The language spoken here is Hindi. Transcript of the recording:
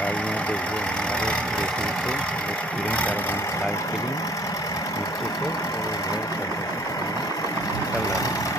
भाई हैं देखिए हमारे बेटी से स्क्रीन करवाने आइसक्रीम नीचे से और वो कर सकते हैं चल रहा है।